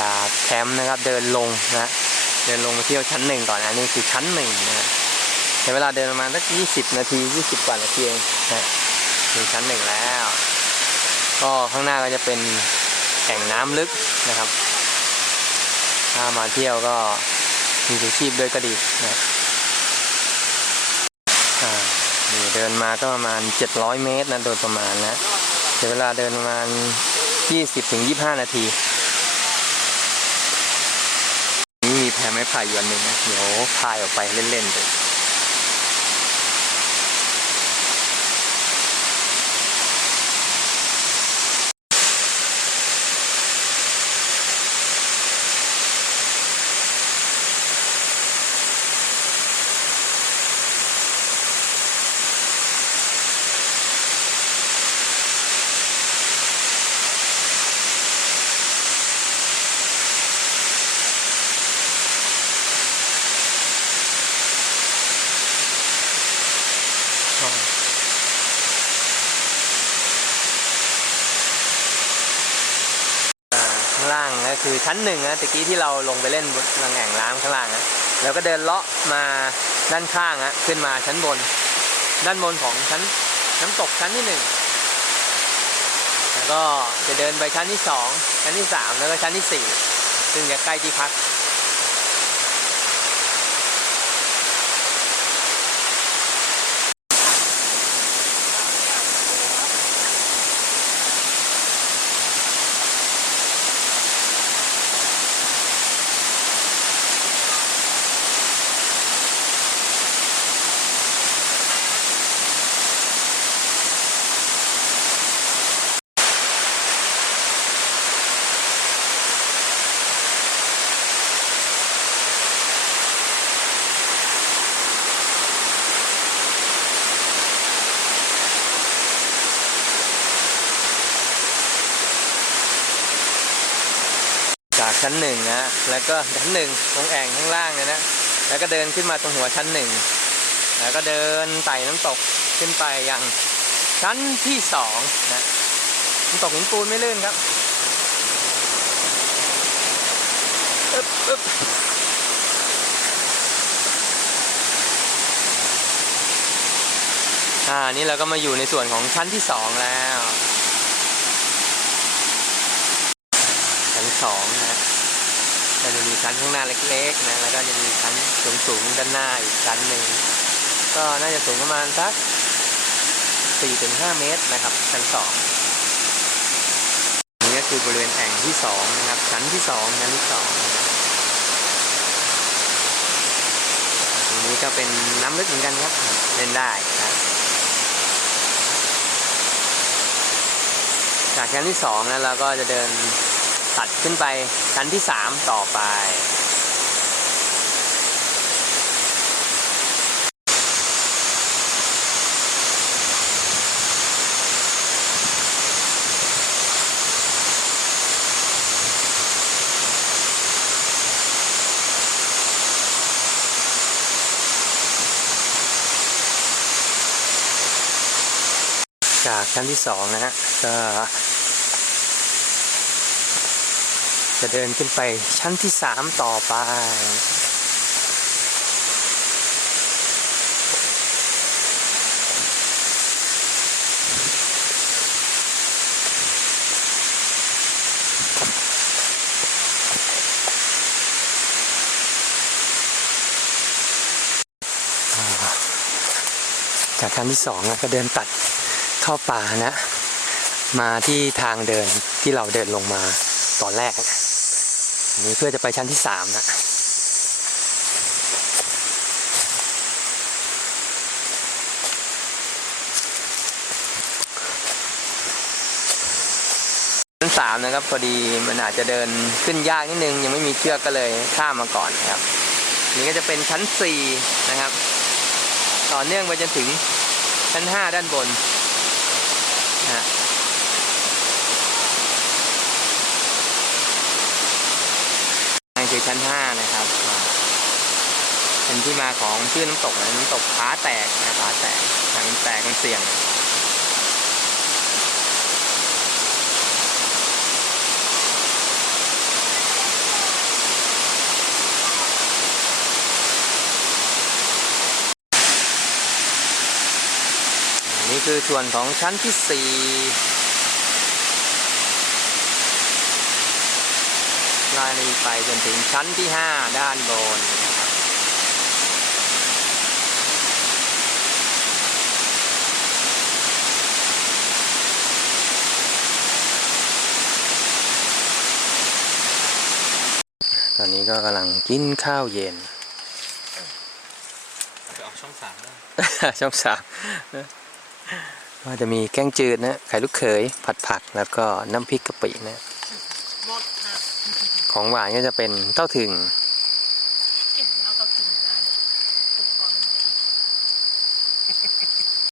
จากแคมป์นะครับ เดินลงนะเดินลงมาเที่ยวชั้นหนึ่งก่อนนะนี่คือชั้นหนึ่งนะใช้เวลาเดินประมาณสักยี่สิบนาทียี่สิบกว่านาทีเองนะถึงชั้นหนึ่งแล้ว ก็ข้างหน้าก็จะเป็นแอ่งน้ำลึกนะครับ ถ้ามาเที่ยวก็มีชูชีพด้วยก็ดีนะนี่เดินมาก็ประมาณ 700 เมตรนะโดยประมาณนะใช้เวลาเดินประมาณ 20-25 นาที นี่ มีแพไผ่อยู่อันหนึ่งนะเดี๋ยวพายออกไปเล่นๆเลย อ่าข้างล่างก็คือชั้นหนึ่งนะตะกี้ที่เราลงไปเล่นบนทางแอ่งน้ำข้างล่างนะแล้วก็เดินเลาะมาด้านข้างนะขึ้นมาชั้นบน ด้านบนของชั้นน้ำตกชั้นที่หนึ่งแล้วก็จะเดินไปชั้นที่สองชั้นที่สามแล้วก็ชั้นที่สี่ซึ่งจะใกล้ที่พัก จากชั้นหนึ่งนะแล้วก็ชั้นหนึ่งตรงแอ่งข้างล่างเนี่ยนะ แล้วก็เดินขึ้นมาตรงหัวชั้นหนึ่งแล้วก็เดินไต่น้ำตกขึ้นไปยังชั้นที่สองนะน้ำตกหินปูนไม่ลื่นครับอึ๊บอึ๊บอ่านี่เราก็มาอยู่ในส่วนของชั้นที่สองแล้ว ชั้น สองนะก็จะมีชั้นข้างหน้าเล็กๆนะแล้วก็จะมีชั้นสูงๆด้านหน้าอีกชั้นหนึ่งก็น่าจะสูงประมาณสัก4-5 เมตรนะครับ ชั้นสองนี่ก็คือบริเวณแอ่งที่สองนะครับ ชั้นที่สองชั้นที่สองตรงนี้ก็เป็นน้ำลึกเหมือนกันครับเล่นได้ครับจากชั้นที่สองนะเราก็จะเดิน ตัดขึ้นไปชั้นที่สามต่อไป จากชั้นที่สองนะฮะก็ จะเดินขึ้นไปชั้นที่สามต่อไป จากชั้นที่สองนะก็เดินตัดเข้าป่านะ มาที่ทางเดินที่เราเดินลงมาตอนแรก นี้เพื่อจะไปชั้นที่สามนะชั้นสามนะครับพอดีมันอาจจะเดินขึ้นยากนิดนึง ยังไม่มีเชือกก็เลยข้ามมาก่อนนะครับ นี่ก็จะเป็นชั้นสี่นะครับ ต่อเนื่องไปจนถึงชั้นห้าด้านบนนะ คือชั้นห้านะครับ เป็นที่มาของชื่อน้ำตกนะน้ำตกผาแตกนะผาแตกหลังแตกมันเสี่ยงนี่คือส่วนของชั้นที่สี่ สี่ไล่ไปจนถึงชั้นที่ห้าด้านบนนะครับตอนนี้ก็กำลังกินข้าวเย็นไปออกช่องสามได้ ช่องสามก็จะมีแกงจืดนะ ไข่ลูกเขย ผัดผัก แล้วก็น้ำพริกกะปินะหมดค่ะ ของหวานก็จะเป็นเต้าถึง